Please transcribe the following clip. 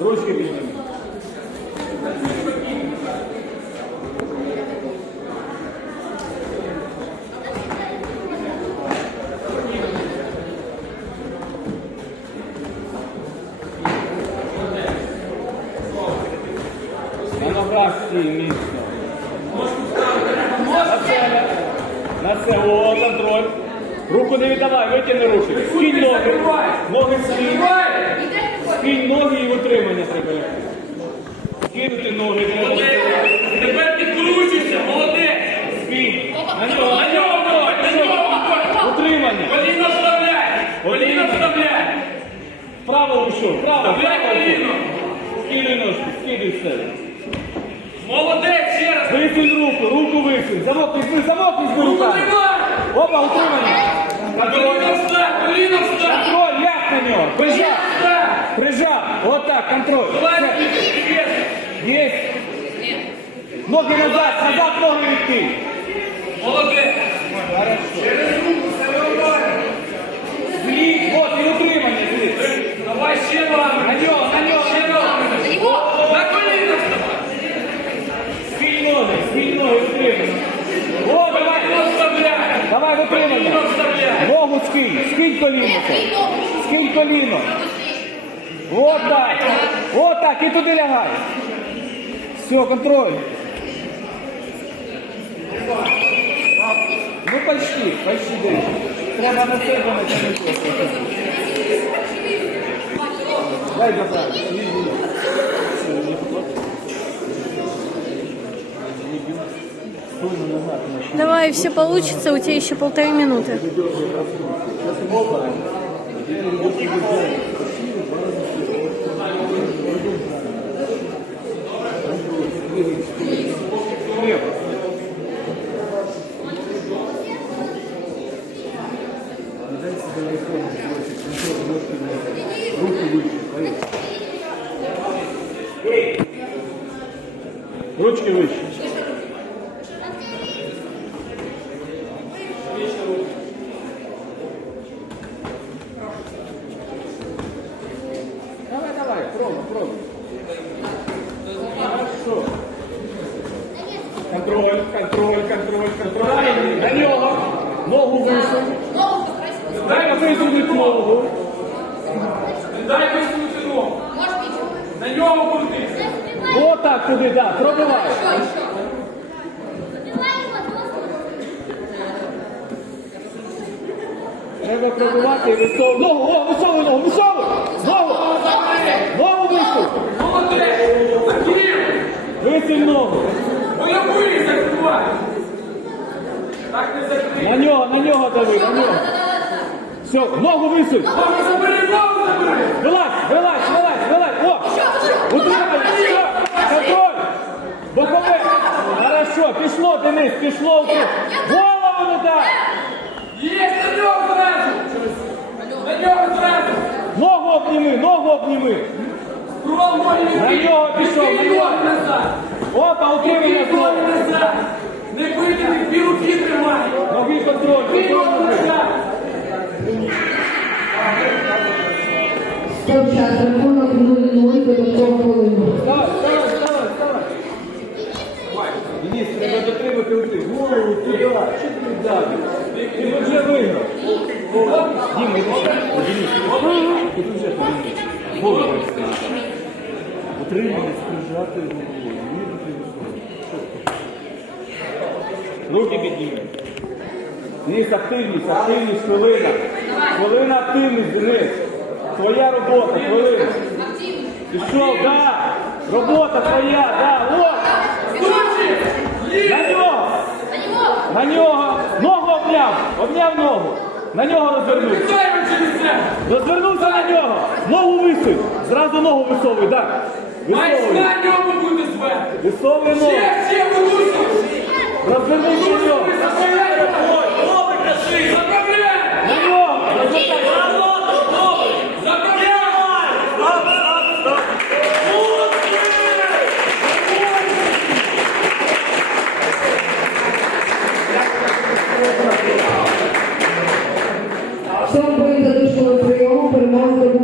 Ручки підніміть. На. О, контроль. Руку не віддавай, витягни руки. Скинь ноги. Ноги скинь. Скинь ноги і утримання треба. Скинути ноги. Тепер підкручуйся, молодець! Скинь. На нього. На нього на нього! Утримання. Коліно вставляй! Коліно вставляй! Право пішов. Право. Вставляй Право. коліно! Скидай ножки. Скидай все. Молодець, ще раз! Висунь руку. Руку висунь. Замок візьми. Замок візьми Руку руками. тримай! Опа, утримання. Коліно встань, коліно встань! Контроль. Ляг на нього. Прижав. Встань! Прижав. Отак, контроль. Есть. Ноги назад, назад ноги відти. Молодець! Зліз, вот, і утримання зліз. Давай ще вами! На нього, на нього, Ще вами! На коліно вставай! Скинь ноги, скинь ноги, утримання. О, давай, давай в Коліно вставляй! Ногу скинь, скинь коліно. Скинь коліно. Вот так. Вот так, і туди лягай. Все, контроль. Ну почти, почти дивись. Треба на себе натягнути. Дай забрати. Давай, все получится, у тебя еще полторы минуты. Ручки вище. Давай, давай, пробуй, пробуй. Хорошо. Контроль, контроль, контроль, контроль. На нього. Ногу висунь. Дай висунуть ногу. Дай висунути ногу! На нього крути! Вот так туди, да, пробивай. Треба пробивати і висовувати. Ногу, о, висовуй ногу, висовуй! Ногу! Ногу висунь! Молодець! Висунь ногу! Бойовий закривай! Так не закрив! На нього, на нього дави, на нього. Все, ногу висунь. Ногу забери, ногу забери! Вилазь, вилазь, вилазь, вилазь. О! Утримай, все, контроль. Бокове. Хорошо, пішло, Денис, пішло. Голову не дай. Є, на нього зразу! На нього зразу! Ногу обніми, ногу обніми. Кров На нього пішов, на нього. Опа, утримай назад! Не викиди, дві руки тримай! Ноги контроль, Відкинь ноги контроль. назад! Стоп час, рахунок 0-0, додаткову хвилину. Денис, треба дотримати руки. Що ти далі? Ти вже виграв. Діма. Денис, ти. Руки підніми. Денис, активність, активність, хвилина. Хвилина активність, Денис. Твоя робота, хвилина. Пішов, да. Робота твоя, да. О! На нього! На нього! Ногу обняв! Обняв ногу! На нього розвернувся! Розвернувся на нього! Ногу висунь! Зразу ногу висовуй, так! Висовуй! Висовуй ногу! Розвернувся Сьомий школи прийому здобув